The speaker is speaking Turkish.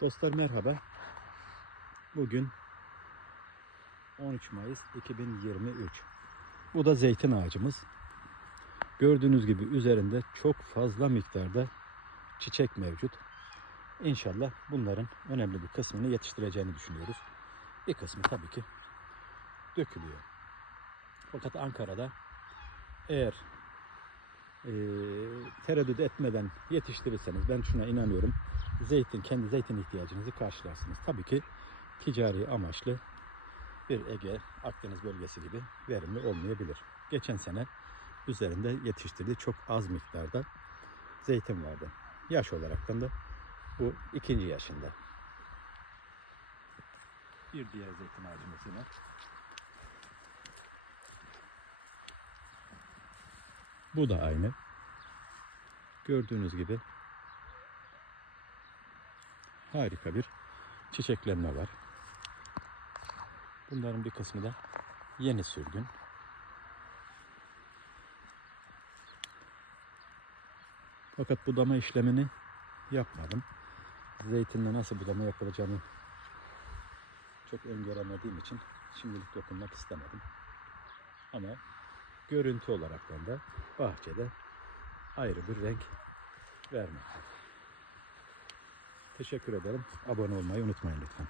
Dostlar merhaba. Bugün 13 Mayıs 2023. Bu da zeytin ağacımız. Gördüğünüz gibi üzerinde çok fazla miktarda çiçek mevcut. İnşallah bunların önemli bir kısmını yetiştireceğini düşünüyoruz. Bir kısmı tabii ki dökülüyor. Fakat Ankara'da eğer eee tereddüt etmeden yetiştirirseniz ben şuna inanıyorum. Zeytin, kendi zeytin ihtiyacınızı karşılarsınız. Tabii ki ticari amaçlı bir Ege, Akdeniz bölgesi gibi verimli olmayabilir. Geçen sene üzerinde yetiştirdiği çok az miktarda zeytin vardı. Yaş olaraktan da bu ikinci yaşında. Bir diğer zeytin ağacımız yine. Bu da aynı. Gördüğünüz gibi harika bir çiçeklenme var. Bunların bir kısmı da yeni sürgün. Fakat budama işlemini yapmadım. Zeytinle nasıl budama yapılacağını çok öngöremediğim için şimdilik dokunmak istemedim. Ama görüntü olaraktan da bahçede ayrı bir renk vermekte. Teşekkür ederim. Abone olmayı unutmayın lütfen.